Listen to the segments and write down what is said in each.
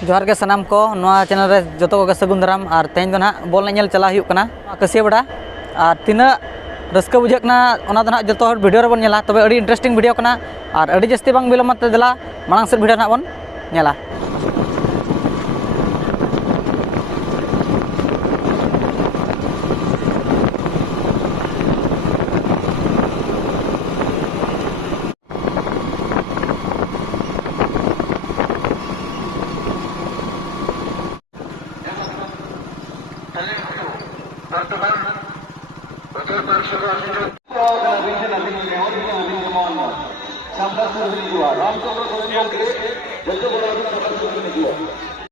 जोहार के सनाम को नवा चैनल रे जतो को सगुन दाराम और तेज ना बॉल नेल चला हुई कना कसिया बड़ा और तीना रस्क बुझेकना ओना दो ना जतो वीडियो रे बन नेला तबे अड़ी इंटरेस्टिंग वीडियो कना और अड़ी जस्ती बांग बिलमत देला मांग से वीडियो ना बन नेला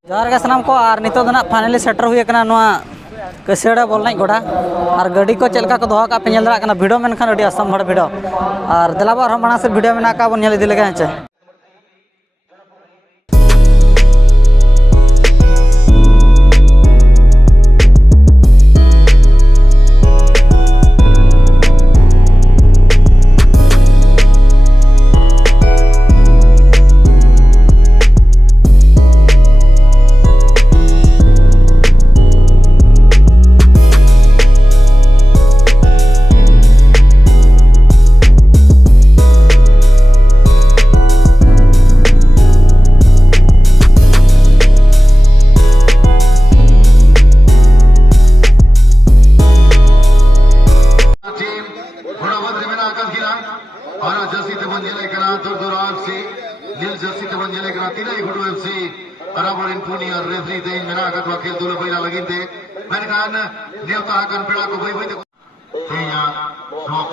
जोहार के सनाम को और नितो दो ना फाइनली सेटर हुई कना नवा कसिया बॉल ना गोड़ा और गाड़ी को चलका को दोहा का पे नेल दरा वीडियो मेनखान अड़ी असम भड़ वीडियो और देलाबा हम माना से वीडियो मेना का बन नेल इदी लगे हेचे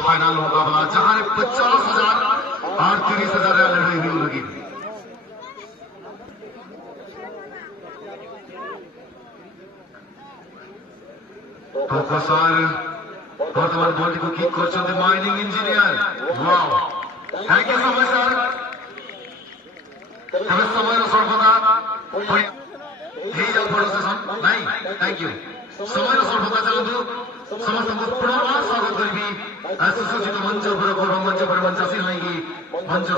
फाइनल मुकाबला जहां 50,000 और 30,000 लड़ाई हुई लगी प्रोफेसर बर्तमान बॉल को किक कर mining engineer wow thank you so much sir तबे समय सर्वदा नहीं थैंक यू समय सर्वदा चलतु समस्त पुनर्वार स्वागत करी सुसूचित मंच पर मंचासीन होगी मंच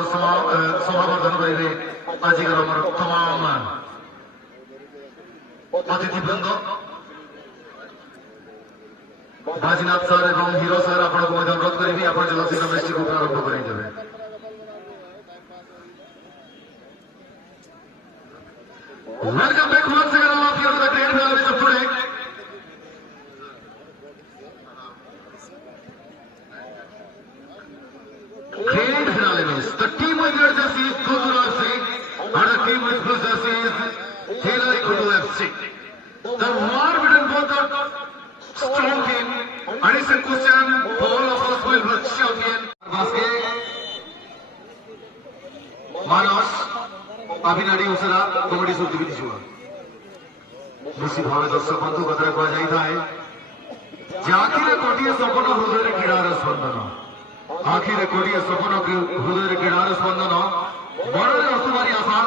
समावर्धन करेंगे आज तमाम अतिथिवृंद बाजीनाथ सर और हीरो सर आपको अनुरोध करी आप जलसी मैच को प्रारंभ करेंगे welcome back once again all of you to the great finale of today. Grand finale means the team with your jersey is Kudura FC and the team with blue jersey is Thelai Kudu FC. The war between both are strong team and it's a question for all of us will be champion. Basket Manos अभिनाडी उसरा कमेडी सुद्ध भी दिशुआ निश्चित भाव दर्शक बंधु कथा कह जाए आखिरे कोटिए सपन हृदय क्रीड़ार स्पंदन आखिरे कोटिए सपन हृदय क्रीड़ार स्पंदन मन में असुमारी आशा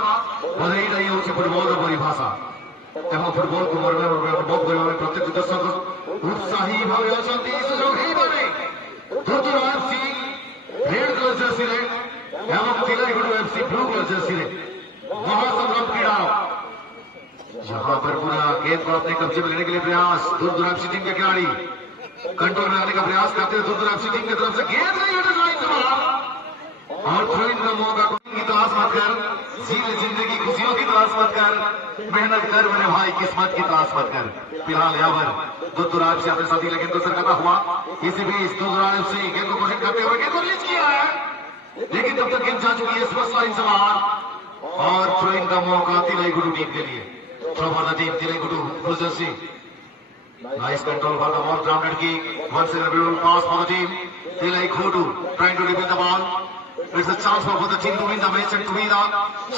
बोले यही हूँ फुटबॉल परिभाषा एवं फुटबॉल को मरवे उपभोग करने प्रत्येक दर्शक उत्साही भाव अच्छा सुजोग धुरधुर एफसी रेड कलर जर्सी एवं तिलाईगुड़ू एफसी ब्लू कलर जर्सी महासंग्राम क्रीड़ा यहाँ पर पूरा गेंद को अपने कब्जे में लेने के लिए प्रयास धुरधुर एफसी टीम के खिलाड़ी कंट्रोल में आने का प्रयास करते हैं धुरधुर एफसी टीम की तरफ से गेंद नहीं हटे लाइन से बाहर और थ्रो इन का मौका की तलाश मत कर जीने जिंदगी खुशियों की तलाश मत कर मेहनत कर मेरे भाई किस्मत की तलाश मत कर फिलहाल यहाँ पर धुरधुर एफसी अपने साथी लेकिन को सरकता हुआ इसी बीच धुरधुर एफसी गेंद को कोशिश करते हुए गेंद को रिलीज किया है लेकिन तब तक गेंद जा चुकी है स्पष्ट लाइन से बाहर और थ्रो इन का मौका तिलाईगुड़ू टीम के लिए थ्रो फॉर द टीम तिलाईगुड़ू blue jersey nice control for the ball grounded की once again beautiful pass for the team तिलाईगुड़ू trying to rebuild the ball it's a chance for the team to win the match and to be the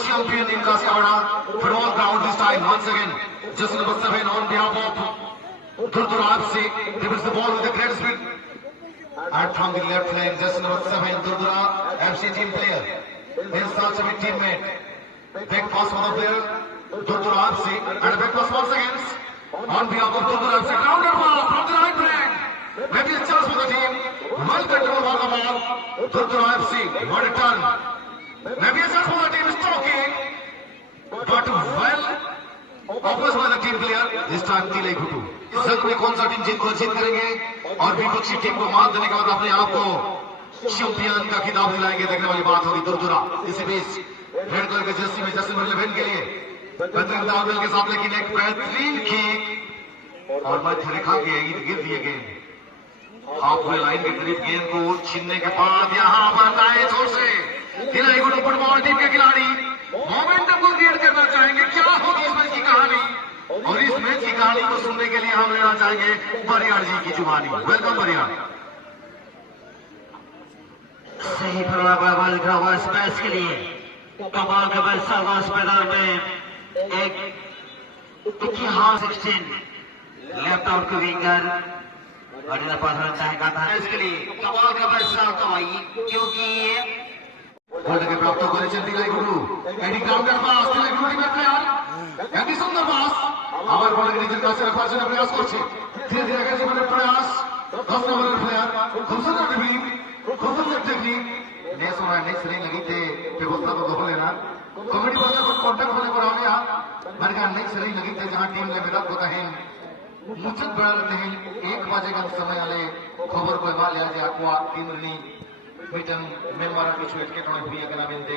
champion in Kasiyawada football ground this time once again just number 7 on behalf of Dhurdur FC dribbles the ball with a great speed and from the left lane just number 7 Dhurdur FC team player his Salchavi teammate back pass for the player Dhurdur FC and back pass once again on behalf of Dhurdur FC grounded ball from the right flank maybe a chance for the team well control for the ball Dhurdur FC what a turn maybe a chance for the team is talking but well offers by the team player this time तिलई घुटू। इस जंग में कौन सा team जीत को अर्जित करेंगे और विपक्षी टीम को मात देने के बाद अपने आप को चैंपियन का खिताब दिलाएंगे, देखने वाली बात होगी दुरदुरा। इसी बीच रेड कलर के जर्सी में जस्टिन बर्लिन के लिए बेहतरीन दावेल के साथ लेकिन एक बेहतरीन किक और मध्य रेखा के इर्द गिर्द दिए गेंद हाफ वे लाइन के करीब गेंद को छीनने के बाद यहां पर दाएं जोर से तिलई घुटू फुटबॉल टीम के खिलाड़ी मोमेंटम को क्रिएट करना चाहेंगे। क्या होगी इस मैच की कहानी और इस मैच की कहानी को सुनने के लिए हम लेना चाहेंगे बरियार जी की जुबानी। वेलकम बरियार। सही फरवा बॉल का हुआ इस मैच के लिए कमाल का मैच सागा मैदान में एक इतिहास 16 लेफ्ट आउट के विंगर और इधर पास चाहेगा था इसके लिए कमाल का मैच कमाई क्योंकि গোলটাকে প্রাপ্ত করেছেন তিলই ঘুটু। এটি গ্রাউন্ডের পাস, তিলই ঘুটু টিমের প্লেয়ার একটি সুন্দর পাস আবার বলকে নিজের কাছে রাখার জন্য প্রয়াস করছে। ধীরে ধীরে গেছে মানে প্রয়াস 10 নম্বরের প্লেয়ার খুব সুন্দর টেকনিক, খুব সুন্দর technique next over next ring লাগিতে ব্যবস্থা তো হলে না कमेटी बजा को कांटेक्ट होने पर आ गया मैंने कहा नेक्स्ट रील लगी थे जहां टीम ने मिलत होता है मुझे बड़ा रहते हैं 1 बजे का समय आले खबर को माल लिया जाए aqua तीन रील मीटन मेंबर की छुट के थोड़े भी अगला मिलते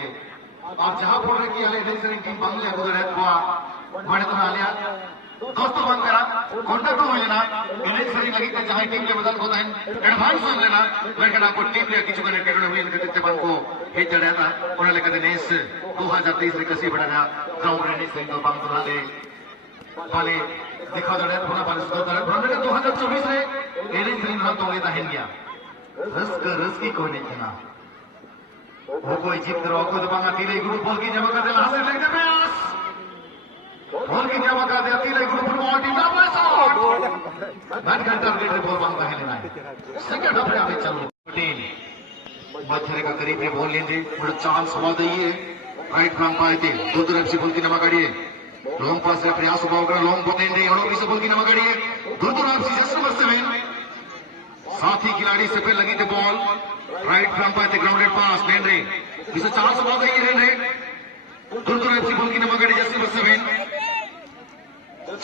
और जहां पड़ रही आले नेक्स्ट रील टीम बंगले उधर aqua बड़े तो आ लिया दोस्तों बंद करा कांटेक्ट हो लेना नेक्स्ट रील लगी थे जहां टीम ने बदल होता है एडवांस हो लेना मैं कहना को टीम ने किसी कनेक्ट करने हुई इनके तित्ते बन को हिट चढ़ा था उन्होंने कहते नेस 2023 रे कसी बढ़ा ग्राउंड रेनी सिंह को बंद बना ले वाले दिखा दड़े थोड़ा बाल सुधर दड़े बंद के 2024 रे एरिन ग्रीन हम तो लेता है गया रस की कोई नहीं था वो कोई जीत करो को दबांगा तिलई घुटू बॉल की जमा कर दे हाथ से लेके प्रयास बॉल की जमा कर दे तिलई घुटू फुटबॉल टीम का बॉल शॉट बैट का टारगेट रे बॉल बंद है लेना सेकंड हाफ में चलो टीम मध्य का करीब में बॉल लेंगे थोड़ा चांस हवा दिए राइट फ्लैंक पाए थे दो तरफ से बॉल की नमा काढ़िए लॉन्ग पास से प्रयास हुआ होगा लॉन्ग बॉल लेंगे और से बॉल की नमा काढ़िए दो तरफ से जस्ट नंबर 7 साथी खिलाड़ी से पहले लगी थी बॉल राइट फ्लैंक पाए थे ग्राउंडेड पास लेंगे इसे चांस हवा दिए लेंगे दो तरफ से बॉल की नमा काढ़िए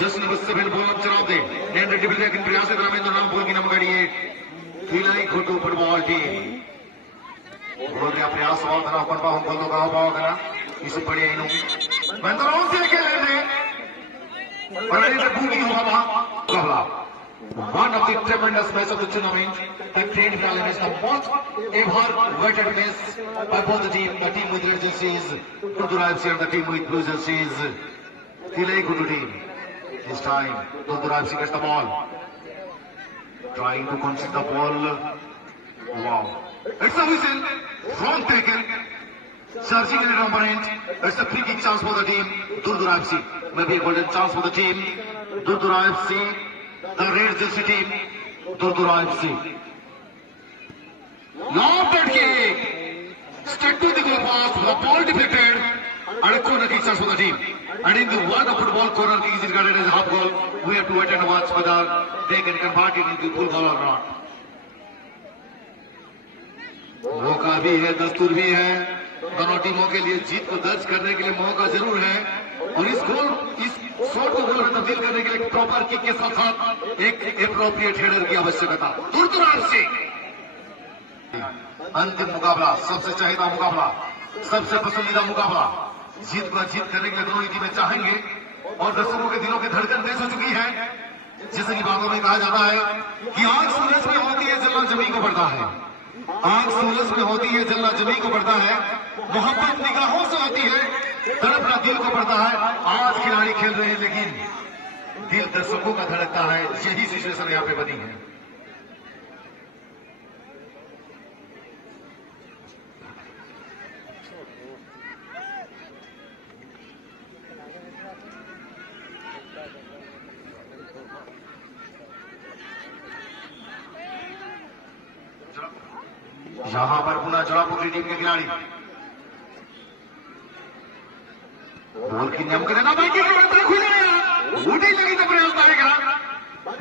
जस्ट नंबर 7 बॉल अब चलाओ दे लेंगे डिबल लेकिन प्रयास से ग्रामीण नाम बॉल की नमा काढ़िए तिलई घुटू फुटबॉल टीम बोल रहा प्रयास हुआ था ऊपर पाऊं बोल दो गाँव पाओ करा इसे पढ़िए इन्हों मैं तो राउंड से खेल रहे और इधर पूरी हुआ कबला one of the tremendous match of the tournament the grand finale is the most ever weighted match by both the team with red jerseys Durdura FC and the team with blue jerseys Tilai Ghuttu team this time Durdura FC gets the ball trying to concede the ball wow it's a whistle wrong taken charging an opponent it's a free kick chance for the team Durdura FC maybe a golden chance for the team Durdura FC the red jersey team Durdura FC lofted kick stuck to the goal post the ball deflected and a corner kick chance for the team and in the one of football corner kick is regarded as a half goal we have to wait and watch whether they can convert it into full goal or not मौका भी है दस्तूर भी है दोनों टीमों के लिए जीत को दर्ज करने के लिए मौका जरूर है और इस शॉट को गोल में तब्दील करने के लिए प्रॉपर किक के साथ साथ एक एप्रोप्रिएट हेडर की आवश्यकता दुर्दुरा से अंतिम मुकाबला सबसे चाहेगा मुकाबला सबसे पसंदीदा मुकाबला जीत को जीत करने के लिए दोनों टीमें चाहेंगे और दर्शकों के दिलों की धड़कन तेज हो चुकी है जैसे कि बातों में कहा जाता है कि आग सूरज में होती है जलना जमीन को बढ़ता है आग सूरज में होती है जलना जमीन को बढ़ता है मोहब्बत निगाहों से होती है तड़पना दिल को बढ़ता है आज खिलाड़ी खेल रहे हैं लेकिन दिल दर्शकों का धड़कता है यही सिचुएशन यहाँ पे बनी है यहां पर पुनः जड़ापुत्री टीम के खिलाड़ी बॉल की नियम करना बाकी खुले उठी लगी तो प्रयास करेगा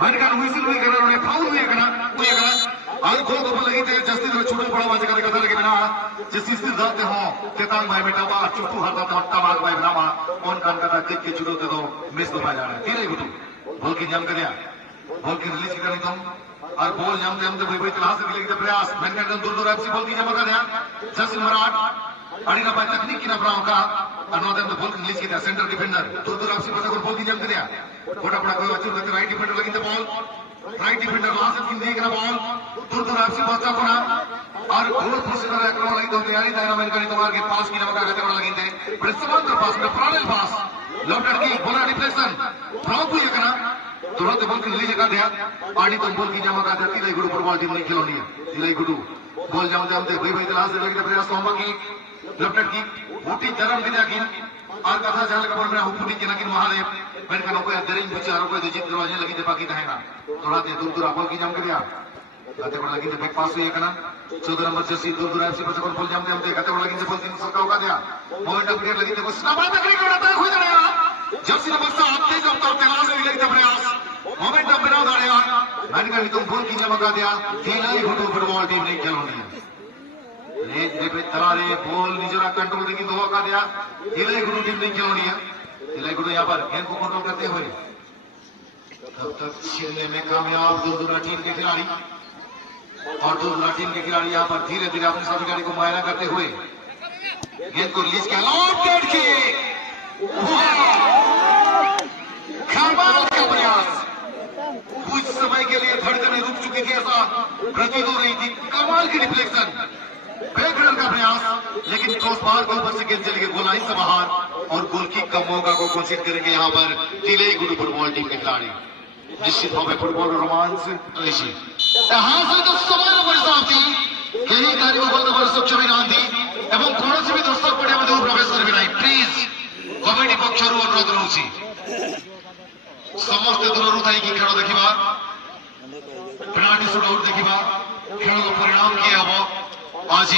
मैंने कहा हुई भी करा उन्हें फाउल भी करा आज गोल गोल लगी थे जस्ती तो छोटे बड़ा बाजे का कथा लगे बिना जिस स्थिर जाते हो केतांग भाई बेटा बा चुटू हरता तो टमाक भाई बिना कौन कान कथा किक के छुड़ो तो मिस तो पा जाना तीरे गुटू बोल की जम कर दिया बोल की रिलीज करनी तुम और बोल जमते जमते भाई भाई तलाश के लिए प्रयास मैंने कहा दूर दूर आपसी बोल की जमा कर दिया जस्ट मराठ अड़ी ना पाई तकनीक की ना बनाओ का अनोदर तो बोल रिलीज किया सेंटर डिफेंडर दूर दूर आपसी पता बोल की जम कर दिया गोटा पड़ा कोई अचूक करते राइट डिफेंडर लगी थे बॉल राइट डिफेंडर वहां से किंदी का बॉल दूर दूर आपसी पहुंचा पड़ा और गोल पोस्टर अक्रमण लगी तो तैयारी था अमेरिका ने तुम्हारे पास की नमक करते बड़ा लगी थे बड़े समांतर पास में पैरेलल पास लौटकर की बोला डिफ्लेक्शन फ्रॉक हुई करना तुरंत बोल की रिलीज कर दिया आड़ी तुम बोल की जमा कर दिया तिलाई गुडू फुटबॉल टीम नहीं खिलौनी है तिलाई गुडू बॉल जमते जमते भाई भाई तलाश से लगी प्रयास होगा की लेफ्ट की बूटी जरम की जाकी और कथा जाल का बोल में हुकुटी के नकिन महादेव मैंने कहा कोई दरिंग विचारों को जीत करवाने लगी थे बाकी रहेगा थोड़ा दे दूर दूर बोल की जम कर दिया गते बड़ा लगी थे बैक पास हुई करना 14 नंबर जर्सी दूर दूर ऐसे बच्चे बोल जमते जमते गते बड़ा लगी थे बोल तीन सरका होगा दिया मोमेंट अपडेट लगी थे बस ना बड़ा तकरीर करता है खुद रहेगा जर्सी नंबर 7 तेज अब तो तलाश से लगी थे प्रयास मोमेंट अब बिना उड़ाया मैंने कहा तुम बोल की जमा कर दिया तीन ही फुटबॉल टीम नहीं खेलोनी है रे पे तला रे बॉल निजरा कंट्रोल देखी दो का दिया तिलाई गुरु टीम नहीं खिलौनी है तिलाई गुरु यहाँ पर गेंद को कंट्रोल करते हुए तब तक छीनने में कामयाब दुर्दुरा टीम के खिलाड़ी और दुर्दुरा टीम के खिलाड़ी यहाँ पर धीरे धीरे अपने साथी खिलाड़ी को मुआयना करते हुए गेंद को रिलीज किया लॉन्ग के कमाल का प्रयास कुछ समय के लिए धड़कनें रुक चुकी थी ऐसा प्रतीत हो रही थी कमाल की डिफ्लेक्शन बैकरन का प्रयास लेकिन क्रॉसबार के ऊपर से गेंद चली गई गोलाई से बाहर और गोल की कम मौका को कोशिश करेंगे यहाँ पर तिलई गुडू फुटबॉल टीम के खिलाड़ी निश्चित भाव में फुटबॉल रोमांच हासिल तो समान परिसमाप्ति केही कार्य बंदोबस्त छवि गांधी एवं कौन भी दर्शक पड़िया में प्रवेश करेंगे नहीं प्लीज कमिटी पक्ष अनुरोध रही समस्त दूर थी खेल देखा पेनाल्टी सुट आउट देखा खेल परिणाम किए हम आज